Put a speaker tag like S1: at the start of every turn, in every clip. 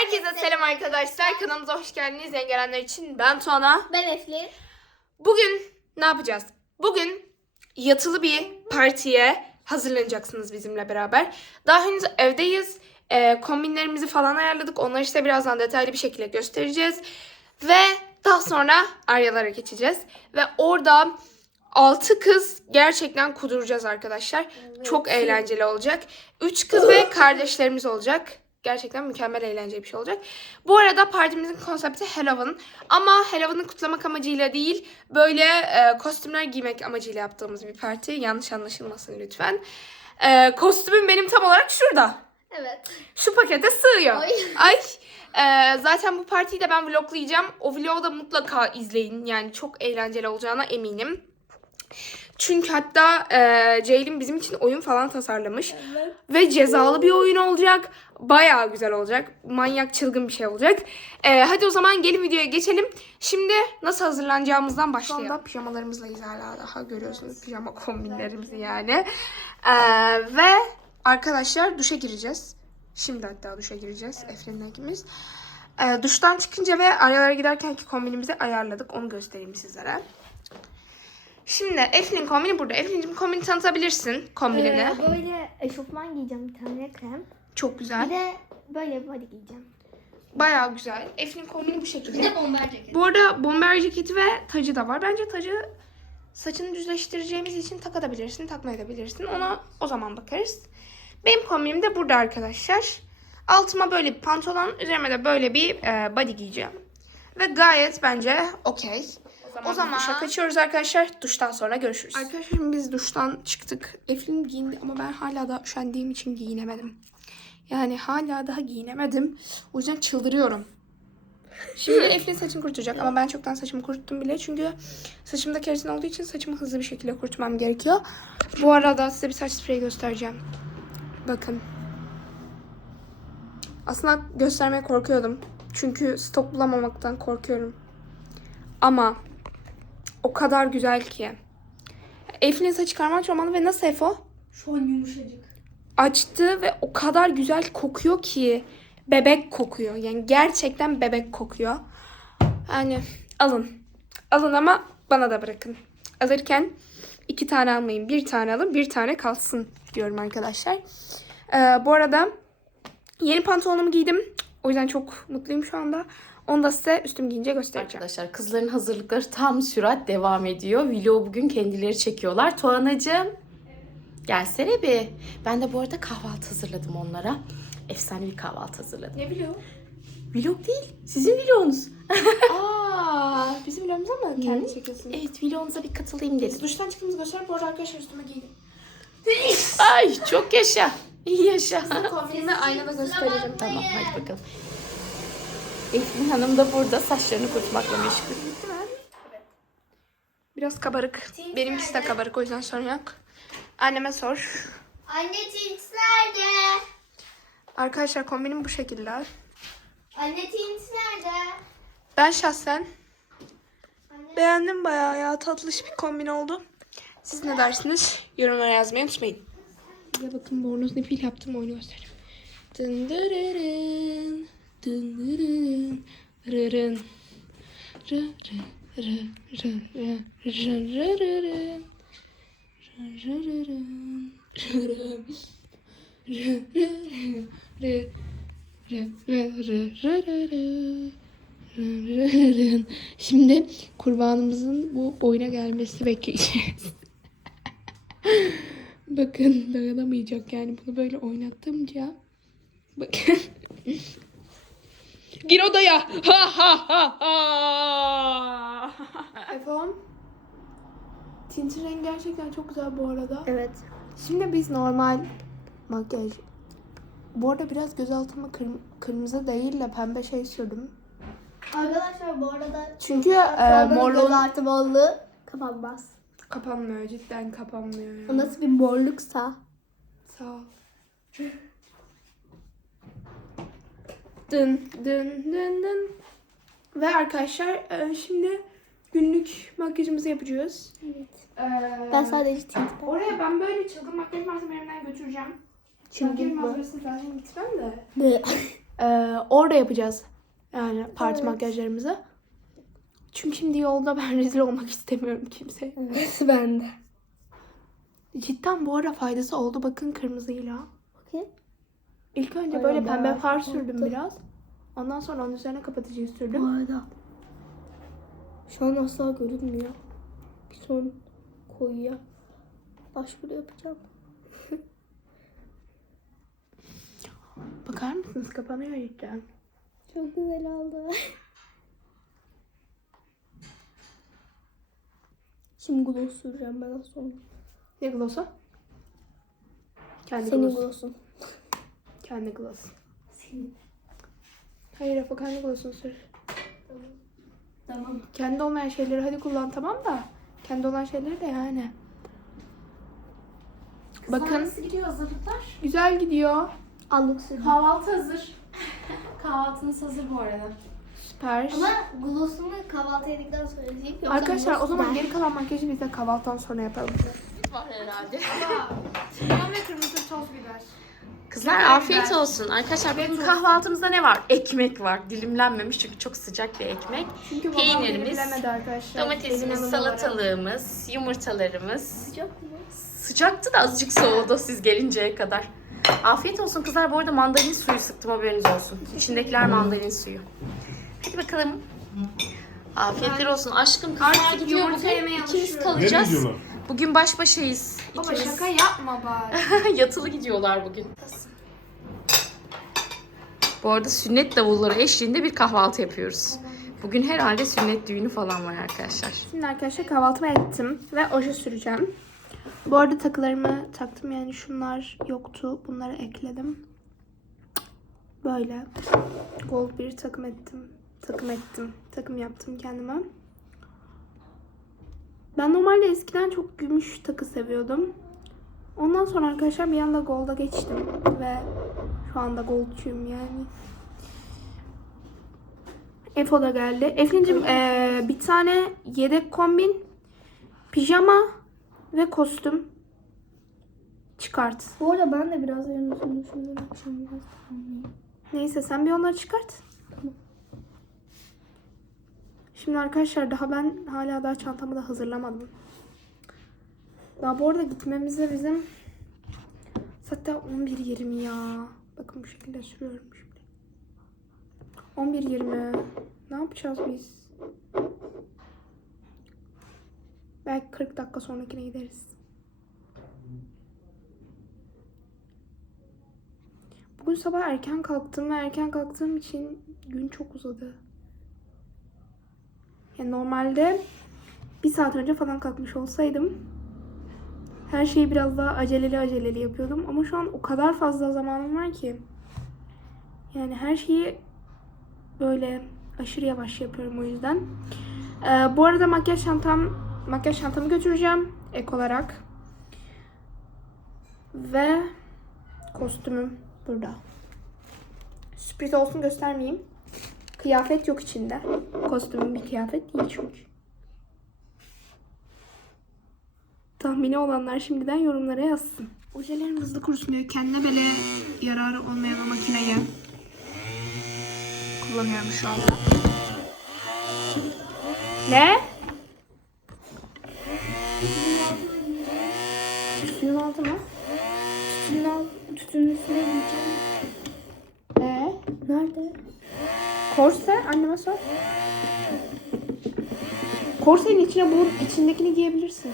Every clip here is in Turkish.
S1: Herkese selam arkadaşlar. Kanalımıza hoş geldiniz. Yeni gelenler için ben Tuana.
S2: Ben Eflin.
S1: Bugün ne yapacağız? Bugün yatılı bir partiye hazırlanacaksınız bizimle beraber. Daha henüz evdeyiz. Ee, kombinlerimizi falan ayarladık. Onları işte birazdan detaylı bir şekilde göstereceğiz. Ve daha sonra Aryalara geçeceğiz. Ve orada 6 kız gerçekten kuduracağız arkadaşlar. Çok eğlenceli olacak. 3 kız ve kardeşlerimiz olacak. Gerçekten mükemmel eğlenceli bir şey olacak. Bu arada partimizin konsepti Halloween. Ama Halloween'ı kutlamak amacıyla değil, böyle e, kostümler giymek amacıyla yaptığımız bir parti. Yanlış anlaşılmasın lütfen. E, kostümüm benim tam olarak şurada.
S2: Evet.
S1: Şu pakete sığıyor.
S2: Ay.
S1: Ay. e, zaten bu partiyi de ben vloglayacağım. O vlogu da mutlaka izleyin. Yani çok eğlenceli olacağına eminim. Çünkü hatta e, Ceylin bizim için oyun falan tasarlamış.
S2: Evet.
S1: Ve cezalı bir oyun olacak. Bayağı güzel olacak. Manyak çılgın bir şey olacak. Ee, hadi o zaman gelin videoya geçelim. Şimdi nasıl hazırlanacağımızdan başlayalım. Şu anda pijamalarımızlayız hala daha görüyorsunuz pijama kombinlerimizi yani. Ee, ve arkadaşlar duşa gireceğiz. Şimdi hatta duşa gireceğiz Efren'le ikimiz. Ee, duştan çıkınca ve aralara giderkenki kombinimizi ayarladık. Onu göstereyim sizlere. Şimdi Eflin kombini burada. Eflin'cim kombini tanıtabilirsin kombinini.
S2: Ee, böyle eşofman giyeceğim bir tane krem.
S1: Çok
S2: Bir
S1: güzel.
S2: de böyle bir body giyeceğim.
S1: Bayağı güzel. Eflin kombini bu şekilde.
S2: bomber ceket.
S1: Bu arada bomber ceketi ve tacı da var. Bence tacı saçını düzleştireceğimiz için takabilirsin, takmayabilirsin. Ona o zaman bakarız. Benim kombinim de burada arkadaşlar. Altıma böyle bir pantolon, üzerime de böyle bir e, body giyeceğim. Ve gayet bence okey. O zaman, duşa kaçıyoruz arkadaşlar. Duştan sonra görüşürüz. Arkadaşlar biz duştan çıktık. Eflin giyindi ama ben hala da üşendiğim için giyinemedim. Yani hala daha giyinemedim. O yüzden çıldırıyorum. Şimdi Eflin saçını kurutacak ama ben çoktan saçımı kuruttum bile. Çünkü saçımda keratin olduğu için saçımı hızlı bir şekilde kurutmam gerekiyor. Bu arada size bir saç spreyi göstereceğim. Bakın. Aslında göstermeye korkuyordum. Çünkü stok bulamamaktan korkuyorum. Ama o kadar güzel ki. Eflin'in saçı karman çormanlı ve nasıl Efo?
S2: Şu an yumuşacık.
S1: açtı ve o kadar güzel kokuyor ki bebek kokuyor. Yani gerçekten bebek kokuyor. Yani alın. Alın ama bana da bırakın. Alırken iki tane almayın. Bir tane alın bir tane kalsın diyorum arkadaşlar. Ee, bu arada yeni pantolonumu giydim. O yüzden çok mutluyum şu anda. Onu da size üstüm giyince göstereceğim.
S3: Arkadaşlar kızların hazırlıkları tam sürat devam ediyor. Vlogu bugün kendileri çekiyorlar. Tuğanacığım gelsene bir. Ben de bu arada kahvaltı hazırladım onlara. Efsane bir kahvaltı hazırladım.
S1: Ne biliyor?
S3: Vlog değil, sizin vlogunuz.
S1: Aa, bizim vlogumuza mı kendi çekiyorsun?
S3: Evet, vlogunuza bir katılayım dedim.
S1: Duştan çıktığımızı gösterip bu arada arkadaşlar üstüme giydim.
S3: Ay çok yaşa. İyi yaşa.
S1: Kombinimi aynada gösteririm.
S3: tamam hadi bakalım. Eflin Hanım da burada saçlarını kurutmakla meşgul.
S1: Biraz kabarık. Benimkisi de kabarık o yüzden sorun yok. Anneme sor.
S2: Anne Tint nerede?
S1: Arkadaşlar kombinim bu şekilde.
S2: Anne Tint nerede?
S1: Ben şahsen
S2: Anne.
S1: beğendim bayağı ya. Tatlış bir kombin oldu. Siz ne dersiniz? Yorumlara yazmayı unutmayın. Ya bakın bornoz ne pil yaptım oyunu göstereyim. Dın Şimdi kurbanımızın bu oyuna gelmesini bekleyeceğiz. Bakın dayanamayacak yani bunu böyle oynattımca. Bakın. Gir odaya. Ha ha ha ha. Efendim? Tintin rengi gerçekten çok güzel bu arada.
S2: Evet.
S1: Şimdi biz normal makyaj. Bu arada biraz gözaltıma kırm- kırmızı değil de pembe şey sürdüm.
S2: Arkadaşlar bu arada
S1: Çünkü e, morluğun
S2: artı morluğu kapanmaz.
S1: kapanmıyor cidden kapanmıyor ya.
S2: O nasıl bir morluksa.
S1: Sağ ol. Dın dın dın dın. Ve arkadaşlar e, şimdi günlük makyajımızı yapacağız.
S2: Evet.
S1: Ee,
S2: Ben sadece tint
S1: Oraya ben böyle çılgın makyaj malzemelerimden götüreceğim.
S2: Çılgın
S1: makyaj malzemesini zaten gitmem de. Ee, orada yapacağız. Yani parti
S2: Evet.
S1: makyajlarımızı. Çünkü şimdi yolda ben rezil olmak istemiyorum kimseye.
S2: Evet ben de.
S1: Cidden bu arada faydası oldu. Bakın kırmızıyla.
S2: Bakayım.
S1: İlk önce
S2: Ay,
S1: böyle
S2: bayağı
S1: pembe far sürdüm
S2: korktum.
S1: biraz. Ondan sonra onun üzerine kapatıcıyı
S2: Bu
S1: sürdüm.
S2: arada. Şu an asla görünmüyor. Bir son koyuya başvuru yapacağım.
S1: Bakar mısınız? Kapanıyor cidden.
S2: Çok güzel oldu. Şimdi gloss süreceğim ben az sonra.
S1: Ne gloss'u? Kendi
S2: Senin
S1: gloss.
S2: gloss'un.
S1: Kendi gloss. Hayır Rafa kendi gloss'unu sür.
S2: Tamam.
S1: Kendi olmayan şeyleri hadi kullan tamam da. Kendi olan şeyleri de yani. Bakın
S3: Nasıl gidiyor hazırlıklar?
S1: güzel gidiyor.
S2: Allık sürdüm.
S3: Kahvaltı hazır. Kahvaltınız hazır bu arada.
S1: Süper.
S2: Ama gloss'umu kahvaltı yedikten sonra yiyeyim. Yoksa
S1: Arkadaşlar o zaman geri kalan makyajı biz de kahvaltıdan sonra yapalım.
S3: Var herhalde.
S1: Simon ve kırmızı toz biber.
S3: Kızlar
S1: Çok
S3: afiyet
S1: güzel.
S3: olsun. Arkadaşlar bugün
S1: olsun.
S3: kahvaltımızda ne var? Ekmek var. Dilimlenmemiş çünkü çok sıcak bir ekmek.
S1: Çünkü babam
S3: Peynirimiz,
S1: bilemedi arkadaşlar. Benim
S3: Domatesimiz,
S1: yanımda var.
S3: salatalığımız, yumurtalarımız.
S2: Sıcak mı?
S3: Sıcaktı da azıcık soğudu siz gelinceye kadar. Afiyet olsun kızlar. Bu arada mandalin suyu sıktım haberiniz olsun. İçindekiler mandalin suyu. Hadi bakalım. Afiyetler olsun. Aşkım kızlar
S1: Artık
S3: gidiyor
S1: yumurta
S3: bugün.
S1: yemeye
S3: İkimiz
S1: alışıyorum.
S3: Kalacağız.
S4: gidiyorlar?
S3: Bugün baş başayız.
S1: Baba
S3: İkimiz.
S1: şaka yapma bari.
S3: Yatılı gidiyorlar bugün. Bu arada sünnet davulları eşliğinde bir kahvaltı yapıyoruz. Bugün herhalde sünnet düğünü falan var arkadaşlar.
S1: Şimdi arkadaşlar kahvaltımı ettim ve oje süreceğim. Bu arada takılarımı taktım yani şunlar yoktu. Bunları ekledim. Böyle gold bir takım ettim. Takım ettim. Takım yaptım kendime. Ben normalde eskiden çok gümüş takı seviyordum. Ondan sonra arkadaşlar bir anda gold'a geçtim ve şu anda goldçuyum yani. Efo da geldi. Efe'cim eee, bir tane yedek kombin, pijama ve kostüm çıkart.
S2: Bu arada ben de biraz yarın tamamlayayım.
S1: Neyse sen bir onları çıkart. Şimdi arkadaşlar daha ben hala daha çantamı da hazırlamadım. Daha bu arada gitmemize bizim hatta 11.20 ya. Bakın bu şekilde sürüyorum şimdi. 11.20. Ne yapacağız biz? Belki 40 dakika sonrakine gideriz. Bugün sabah erken kalktım ve erken kalktığım için gün çok uzadı. Yani normalde bir saat önce falan kalkmış olsaydım her şeyi biraz daha aceleli aceleli yapıyordum. Ama şu an o kadar fazla zamanım var ki. Yani her şeyi böyle aşırı yavaş yapıyorum o yüzden. Ee, bu arada makyaj çantam makyaj çantamı götüreceğim ek olarak. Ve kostümüm burada. Sürpriz olsun göstermeyeyim. Kıyafet yok içinde. Kostümün bir kıyafet değil çünkü. Tahmini olanlar şimdiden yorumlara yazsın. Ojelerim hızlı kurusun diyor. Kendine böyle yararı olmayan o makineyi kullanıyorum şu anda. Ne?
S2: Tütünün altı mı? Tütünün altı, tütünün üstüne giyeceğim.
S1: Ee?
S2: Nerede?
S1: Korse anneme sor. Korsenin içine bunun içindekini giyebilirsin.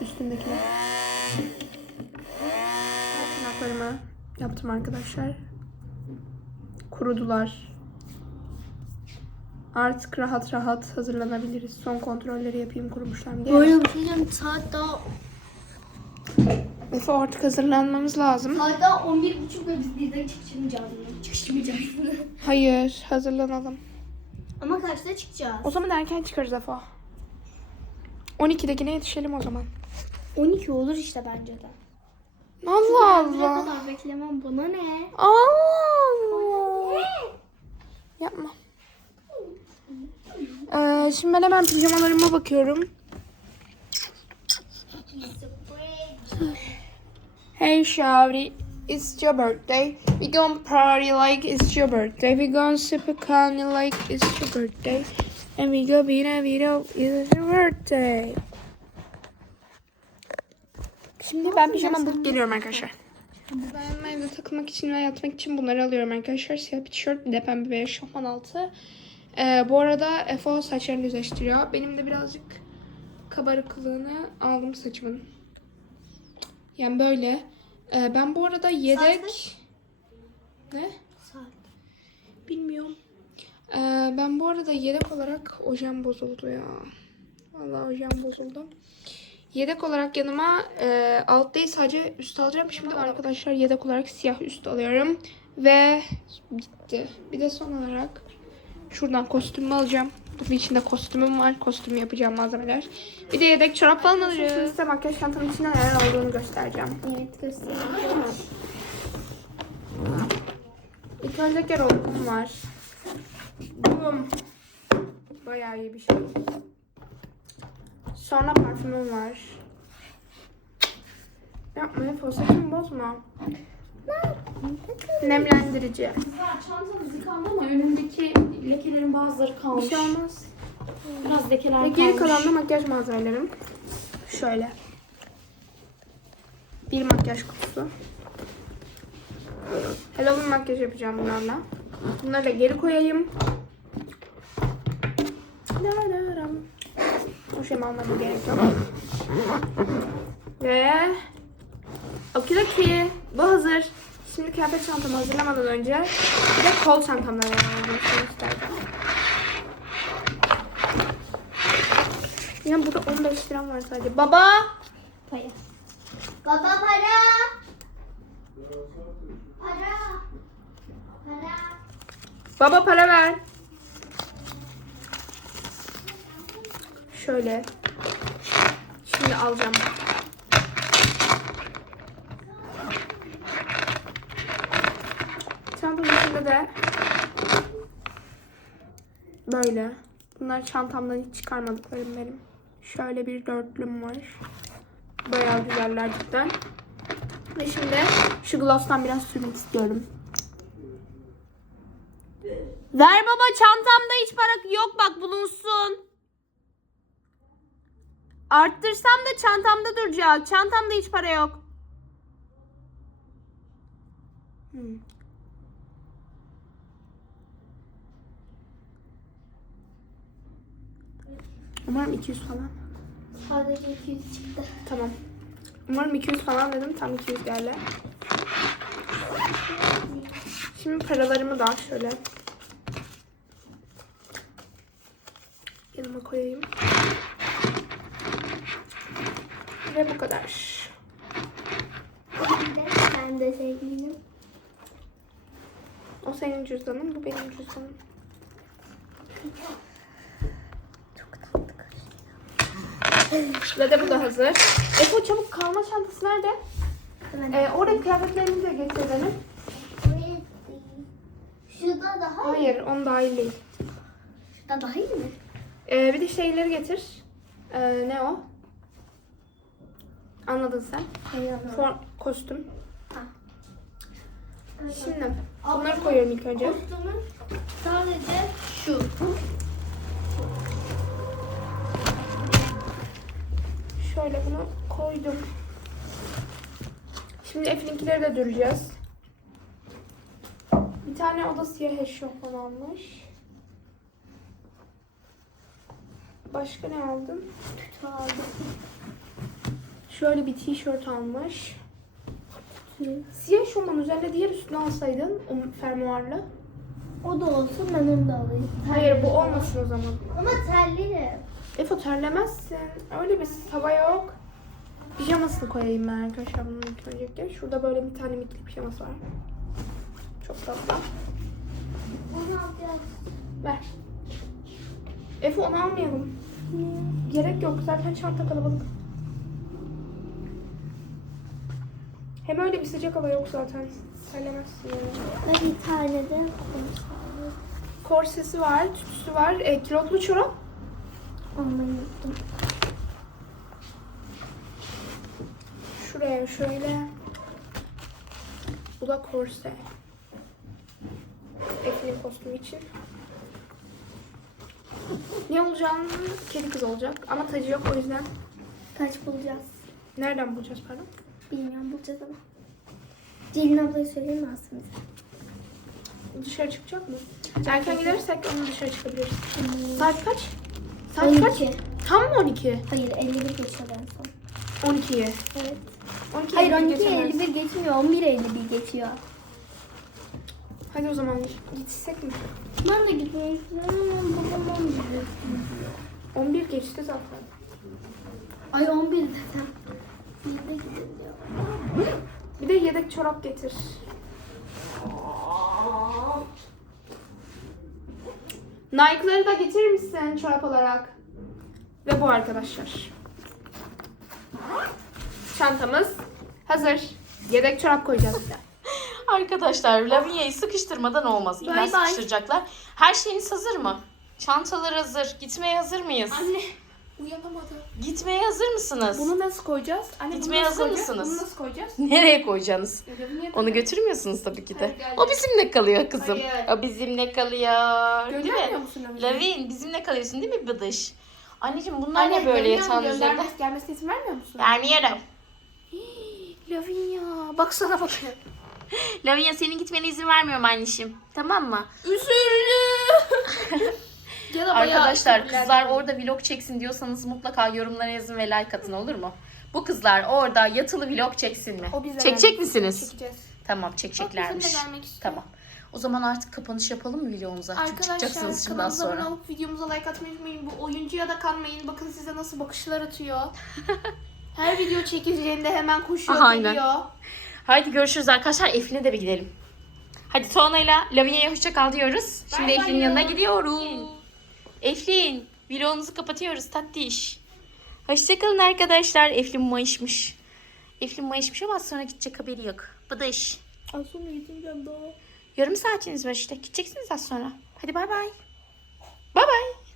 S1: Üstündekini. Tırnaklarımı yaptım arkadaşlar. Kurudular. Artık rahat rahat hazırlanabiliriz. Son kontrolleri yapayım kurumuşlar diye.
S2: Arada bir şey. Saat daha,
S1: Efe artık hazırlanmamız lazım.
S2: saat daha 11.30 ve biz birden çıkışmayacağız. Çıkışmayacağız.
S1: Hayır hazırlanalım.
S2: Ama kaçta çıkacağız?
S1: O zaman erken çıkarız Efe. 12'dekine yetişelim o zaman.
S2: 12 olur işte bence de.
S1: Allah Allah.
S2: kadar beklemem bana ne?
S1: Allah. Yapma. Ee, şimdi ben hemen pijamalarıma bakıyorum. Hey Şavri. it's your birthday. We gonna party like it's your birthday. We gonna sip a candy like it's your birthday. And we go a video it's your birthday. Şimdi ben pijama bulup geliyorum arkadaşlar. Ben evde takılmak için ve yatmak için bunları alıyorum arkadaşlar. Siyah bir tişört, bir de pembe ve şofman altı. Ee, bu arada Efo saçlarını düzleştiriyor. Benim de birazcık kabarıklığını aldım saçımın. Yani böyle. Ee, ben bu arada yedek... Ne?
S2: Saat.
S1: Bilmiyorum. Ee, ben bu arada yedek olarak ojem bozuldu ya. Vallahi ojem bozuldu. Yedek olarak yanıma e, alt değil sadece üst alacağım. Şimdi arkadaşlar yedek olarak siyah üst alıyorum. Ve gitti. Bir de son olarak şuradan kostümümü alacağım. Bunun içinde kostümüm var. Kostüm yapacağım malzemeler. Bir de yedek çorap falan alacağım. Şimdi size makyaj çantamın içinde neler olduğunu göstereceğim.
S2: Evet göstereyim.
S1: İlk önce gerolum var. Bum. Bayağı iyi bir şey. Sonra parfümüm var. Yapma hep saçımı bozma. Nemlendirici.
S3: Çantanız yıkandı ama önündeki lekelerin bazıları kalmış.
S1: Bir şey olmaz.
S3: Biraz lekeler
S1: Ve
S3: kalmış.
S1: geri kalan da makyaj malzemelerim. Şöyle. Bir makyaj kutusu. Halloween makyaj yapacağım bunlarla. Bunları da geri koyayım. Dararam. O şeyimi almam gerek yok. Ve okidoki. Bu hazır. Şimdi kıyafet çantamı hazırlamadan önce bir de kol çantamla yapmayı isterdim. Ya burada 15 liram var sadece. Baba!
S2: Para. Baba para. Para. Para.
S1: Baba para ver. Şöyle. Şimdi alacağım. Çantamın içinde de böyle. Bunlar çantamdan hiç çıkarmadıklarım benim. Şöyle bir dörtlüm var. Bayağı güzeller cidden. Ve şimdi şu gloss'tan biraz sürmek istiyorum. Ver baba çantamda hiç para yok bak bulunsun. Arttırsam da çantamda duracak. Çantamda hiç para yok. Hmm. Umarım 200 falan.
S2: Sadece 200 çıktı.
S1: Tamam. Umarım 200 falan dedim. Tam 200 geldi. Şimdi paralarımı da şöyle yanıma koyayım. Ve bu kadar.
S2: Ben de sevgilim.
S1: O senin cüzdanın, bu benim cüzdanım.
S2: Çok tatlı
S1: Ve de bu da hazır. Efo çabuk kalma çantası nerede? Ee, orada kıyafetlerimizi de getirelim.
S2: Şurada daha iyi.
S1: Hayır, onu dahil değil.
S2: Şurada daha iyi mi?
S1: Ee, bir de şeyleri getir. Ee, ne o? Anladın sen. Form, kostüm.
S2: Ha.
S1: Şimdi bunları koyuyorum ilk önce.
S2: Kostümün sadece şu.
S1: Şöyle bunu koydum. Şimdi Efe'ninkileri de düreceğiz. Bir tane o da siyah eşofman almış. Başka ne aldım?
S2: Tütü aldım.
S1: Şöyle bir tişört almış. Siyah eşofman üzerine diğer üstüne alsaydın o fermuarlı.
S2: O da olsun ben onu da alayım.
S1: Hayır bu olmasın o zaman.
S2: Ama terli.
S1: Efo terlemezsin. Öyle bir hava yok. Pijamasını koyayım ben arkadaşlar bunun ilk öncelikle. Şurada böyle bir tane mikli pijaması var. Çok tatlı.
S2: Onu alacağız.
S1: Ver. Efe onu almayalım. Gerek yok. Zaten çanta kalabalık. Hem öyle bir sıcak hava yok zaten. Terlemezsin yani.
S2: Bir tane de
S1: Korsesi var, tütüsü var. E, kilotlu çorap.
S2: Almayı unuttum.
S1: Şuraya şöyle. Bu da korse. Efe'nin kostümü için. Ne olacağını kedi kız olacak. Ama tacı yok o yüzden.
S2: Taç bulacağız.
S1: Nereden bulacağız pardon?
S2: Bilmiyorum bulacağız ama. Celin ablaya söyleyeyim mi aslında?
S1: Dışarı çıkacak mı? Erken gidersek onu dışarı çıkabiliriz. Saat kaç? Saat kaç?
S2: 12.
S1: Tam mı 12?
S2: Hayır 51 geçiyor en son.
S1: 12'ye.
S2: Evet.
S1: 12
S2: Hayır 12 51 geçmiyor. 11 51 geçiyor.
S1: Hadi o zaman gitsek mi?
S2: Ben de gitmek istiyorum. Babam 11 diyor.
S1: 11 geçti zaten.
S2: Ay 11 desem. Bir de gidelim ya.
S1: Bir de yedek çorap getir. Nike'ları da getirir misin çorap olarak? Ve bu arkadaşlar. Çantamız hazır. Yedek çorap koyacağız.
S3: Arkadaşlar Lavinia'yı sıkıştırmadan olmaz. İlla sıkıştıracaklar. Her şeyiniz hazır mı? Çantalar hazır. Gitmeye hazır mıyız?
S1: Anne uyanamadı.
S3: Gitmeye hazır mısınız?
S1: Bunu nasıl koyacağız? Anne bunu
S3: Gitmeye
S1: nasıl
S3: hazır
S1: koyacağız?
S3: mısınız?
S1: Bunu nasıl koyacağız?
S3: Nereye koyacaksınız?
S1: Onu
S3: Onu götürmüyorsunuz tabii ki de.
S1: Hayır.
S3: O bizimle kalıyor kızım.
S1: Hayır.
S3: O bizimle kalıyor. Değil
S1: Göndermiyor
S3: mi?
S1: musun Lavin?
S3: Lavin bizimle kalıyorsun değil mi bıdış? Anneciğim bunlar ne böyle yatağın üzerinde?
S1: Göndermesi, gelmesine izin vermiyor musun?
S3: Vermiyorum.
S1: Lavinia baksana bak.
S3: Lavinia senin gitmene izin vermiyorum anneciğim. Tamam mı?
S1: Üzüldü.
S3: Arkadaşlar kızlar orada vlog çeksin diyorsanız mutlaka yorumlara yazın ve like atın olur mu? Bu kızlar orada yatılı vlog çeksin mi?
S1: O bize
S3: Çekecek
S1: gelmek
S3: misiniz?
S1: Çekeceğiz.
S3: Tamam çekeceklermiş. Tamam. O zaman artık kapanış yapalım mı? Çünkü
S1: Arkadaşlar kanalımıza abone olup videomuza like atmayı unutmayın. Bu oyuncuya da kanmayın. Bakın size nasıl bakışlar atıyor. Her video çekileceğinde hemen koşuyor
S3: Aha, aynen.
S1: geliyor.
S3: Haydi görüşürüz arkadaşlar. Eflin'e de bir gidelim. Hadi Tuana'yla Lavinia'ya hoşça kal diyoruz. Şimdi Eflin'in yanına gidiyoruz. Eflin, vlogumuzu kapatıyoruz tatlış. Hoşçakalın arkadaşlar. Eflin mayışmış. Eflin mayışmış ama az sonra gidecek haberi yok. Bıdış.
S1: Az sonra gideceğim daha.
S3: Yarım saatiniz var işte. Gideceksiniz az sonra. Hadi bay bay. Bay bay.